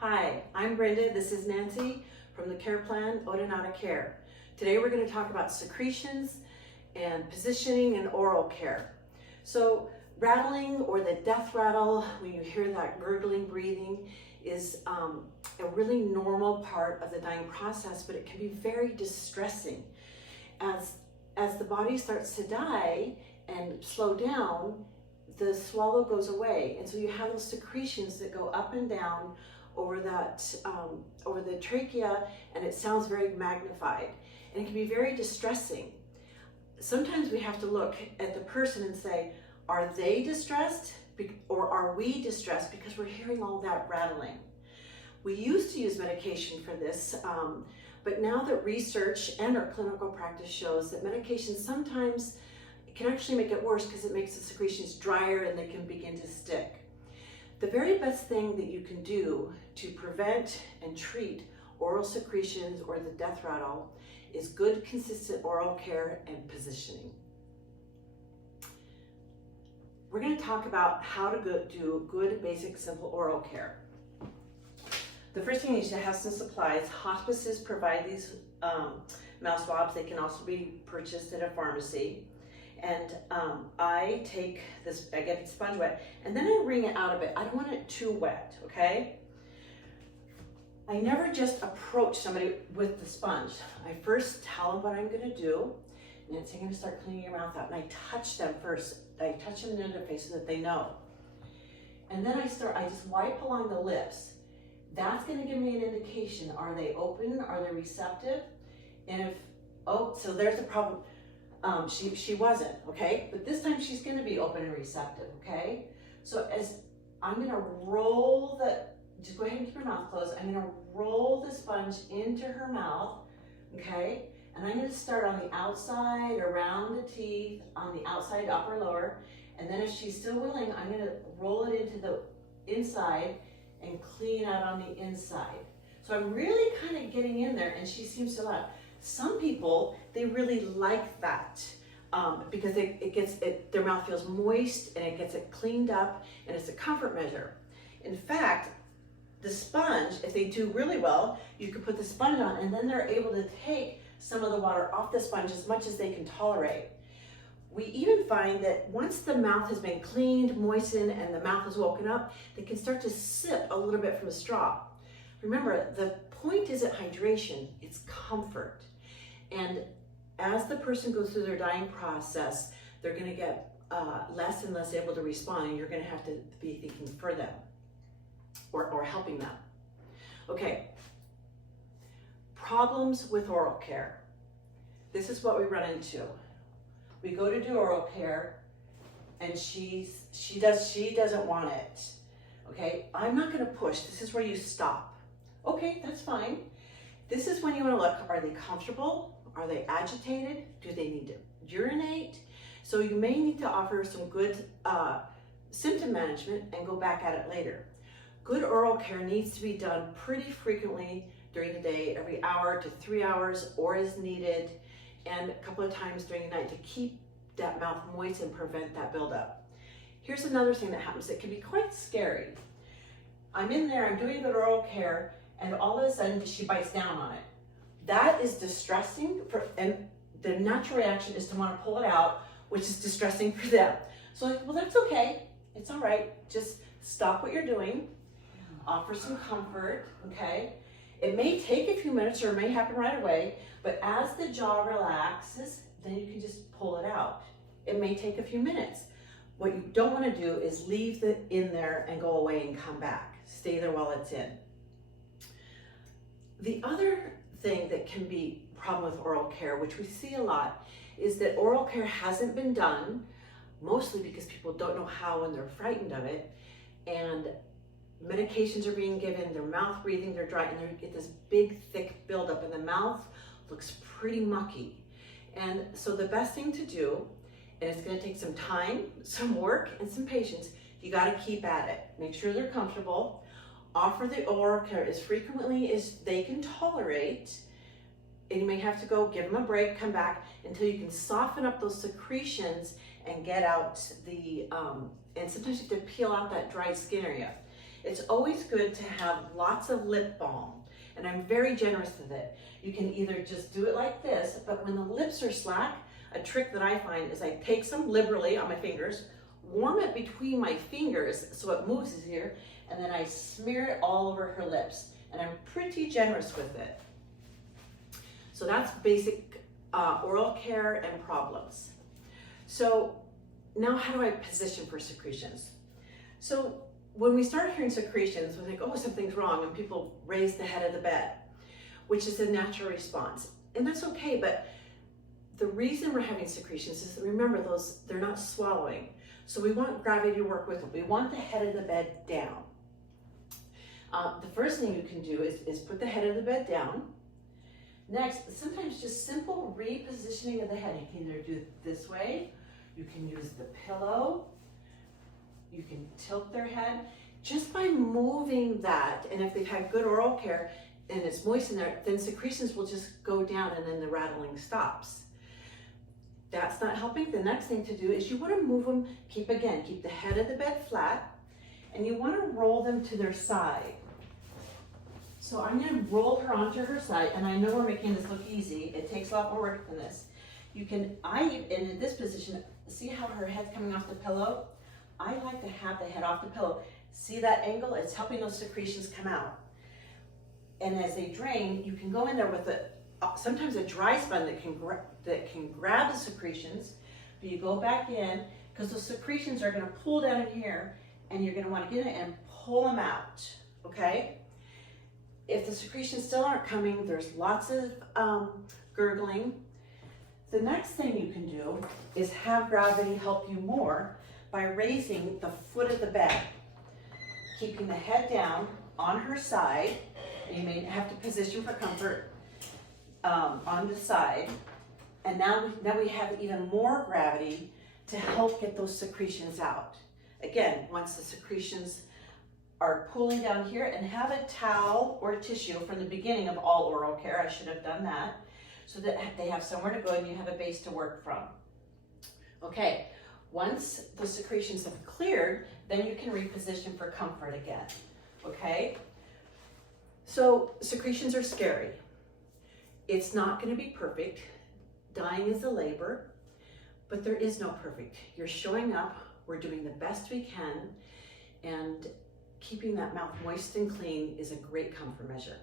Hi, I'm Brenda. This is Nancy from the care plan Odonata Care. Today we're going to talk about secretions and positioning and oral care. So rattling, or the death rattle, when you hear that gurgling breathing, is a really normal part of the dying process, but it can be very distressing. As the body starts to die and slow down, the swallow goes away, and so you have those secretions that go up and down over the trachea, and it sounds very magnified, and it can be very distressing. Sometimes we have to look at the person and say, are they distressed, or are we distressed because we're hearing all that rattling? We used to use medication for this, but now that research and our clinical practice shows that medication sometimes can actually make it worse because it makes the secretions drier and they can begin to stick. The very best thing that you can do to prevent and treat oral secretions or the death rattle is good, consistent oral care and positioning. We're going to talk about how to do good, basic, simple oral care. The first thing you need to have some supplies. Hospices provide these mouth swabs. They can also be purchased at a pharmacy. And I take this, I get it sponge wet, and then I wring it out a bit. I don't want it too wet, okay? I never just approach somebody with the sponge. I first tell them what I'm gonna do, and it's I'm gonna start cleaning your mouth out, and I touch them first. I touch them in their face so that they know. And then I just wipe along the lips. That's gonna give me an indication. Are they open? Are they receptive? And if, oh, so there's the problem. She wasn't, okay? But this time she's gonna be open and receptive, okay? So as I'm gonna roll just go ahead and keep your mouth closed. I'm gonna roll the sponge into her mouth, okay? And I'm gonna start on the outside, around the teeth, on the outside, upper, lower. And then if she's still willing, I'm gonna roll it into the inside and clean out on the inside. So I'm really kind of getting in there, and she seems to like. Some people, they really like that because their mouth feels moist and it gets it cleaned up, and it's a comfort measure. In fact, the sponge, if they do really well, you could put the sponge on, and then they're able to take some of the water off the sponge as much as they can tolerate. We even find that once the mouth has been cleaned, moistened, and the mouth is woken up, they can start to sip a little bit from a straw. Remember, the point isn't hydration, it's comfort. And as the person goes through their dying process, they're gonna get less and less able to respond, and you're gonna have to be thinking for them or helping them. Okay, problems with oral care. This is what we run into. We go to do oral care, and she doesn't want it. Okay, I'm not gonna push. This is where you stop. Okay, that's fine. This is when you wanna look, are they comfortable? Are they agitated? Do they need to urinate? So you may need to offer some good symptom management and go back at it later. Good oral care needs to be done pretty frequently during the day, every hour to 3 hours or as needed, and a couple of times during the night to keep that mouth moist and prevent that buildup. Here's another thing that happens that can be quite scary. I'm in there, I'm doing good oral care, and all of a sudden she bites down on it. That is distressing, and the natural reaction is to want to pull it out, which is distressing for them. So like, well, that's okay, it's all right. Just stop what you're doing, offer some comfort, okay? It may take a few minutes or it may happen right away, but as the jaw relaxes, then you can just pull it out. It may take a few minutes. What you don't want to do is leave it in there and go away and come back. Stay there while it's in. The other thing that can be a problem with oral care, which we see a lot, is that oral care hasn't been done, mostly because people don't know how and they're frightened of it, and medications are being given, their mouth breathing, they're dry, and they get this big thick buildup, and the mouth looks pretty mucky. And so the best thing to do, and it's going to take some time, some work, and some patience, you got to keep at it. Make sure they're comfortable. Offer the oral care as frequently as they can tolerate, and you may have to go give them a break, come back until you can soften up those secretions and get out and sometimes you have to peel out that dry skin area. It's always good to have lots of lip balm, and I'm very generous with it. You can either just do it like this, but when the lips are slack, a trick that I find is I take some liberally on my fingers, warm it between my fingers so it moves easier, and then I smear it all over her lips, and I'm pretty generous with it. So that's basic oral care and problems. So now how do I position for secretions? So when we start hearing secretions, we think, oh, something's wrong, and people raise the head of the bed, which is a natural response. And that's okay, but the reason we're having secretions is that, remember, they're not swallowing. So we want gravity to work with them. We want the head of the bed down. The first thing you can do is put the head of the bed down. Next, sometimes just simple repositioning of the head. You can either do it this way, you can use the pillow, you can tilt their head. Just by moving that, and if they've had good oral care and it's moist in there, then secretions will just go down and then the rattling stops. That's not helping. The next thing to do is you want to move them, keep the head of the bed flat, and you want to roll them to their side. So I'm going to roll her onto her side, and I know we're making this look easy. It takes a lot more work than this. You can, in this position, see how her head's coming off the pillow? I like to have the head off the pillow. See that angle? It's helping those secretions come out. And as they drain, you can go in there with sometimes a dry spun that can grab the secretions, but you go back in, because those secretions are going to pull down in here, and you're going to want to get in and pull them out, okay? If the secretions still aren't coming, there's lots of gurgling. The next thing you can do is have gravity help you more by raising the foot of the bed, keeping the head down on her side. You may have to position for comfort on the side. And now we have even more gravity to help get those secretions out. Again, once the secretions are pooling down here, and have a towel or tissue from the beginning of all oral care. I should have done that, so that they have somewhere to go and you have a base to work from. Okay, once the secretions have cleared, then you can reposition for comfort again, okay? So secretions are scary. It's not going to be perfect. Dying is a labor, but there is no perfect. You're showing up, we're doing the best we can, and keeping that mouth moist and clean is a great comfort measure.